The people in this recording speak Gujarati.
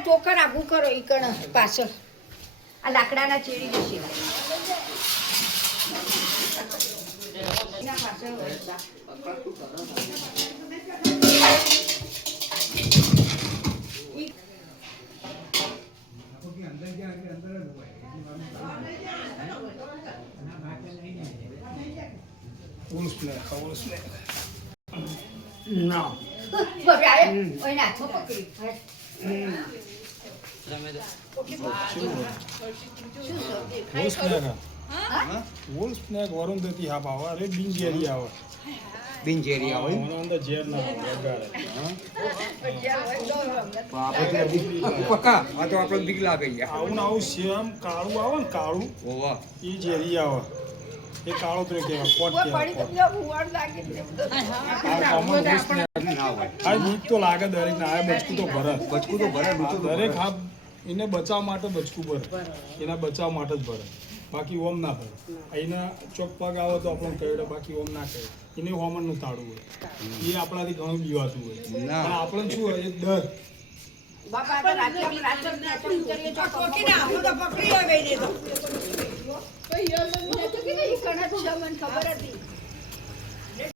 આ ટોકર આગું કરો એ કણ પાછળ. આ લાકડાના ચેડી જશે એના વોલ સ્નેક હા? વોલ સ્નેક વરુંધતી આવે અરે બિનઝેરી આવે આવે અંદર ઝેર ના આવે પક્કા આ તો આપણે બીક લાગે આવું આવું સેમ કાળું આવે ને કાળું ઓવા એ ઝેરી આવે એ કાળો તો કહેવાય કોટ ઓય પડી તો કહેવાય. આ તો લાગે દરેક ના આ બચકું તો ભરે. બચકું તો ભરે દરેક હા એને બચાવ માટે બચકું ભરે. એના બચાવ માટે જ ભરે. બાકી ઓમ ના ભરે. અહીંના ચોક પગ આવે તો આપણને કહે બાકી ઓમ ના કહે. એને હોમનનું તાળું હોય. એ આપણાથી ઘણું બીવાતું હોય. આપણે શું હોય ડર. બાપા તો રાતે આપણે રાતે જ નેચે ઉતરીએ તો પકડીને આમ તો પકડી આવે મને ખબર હતી.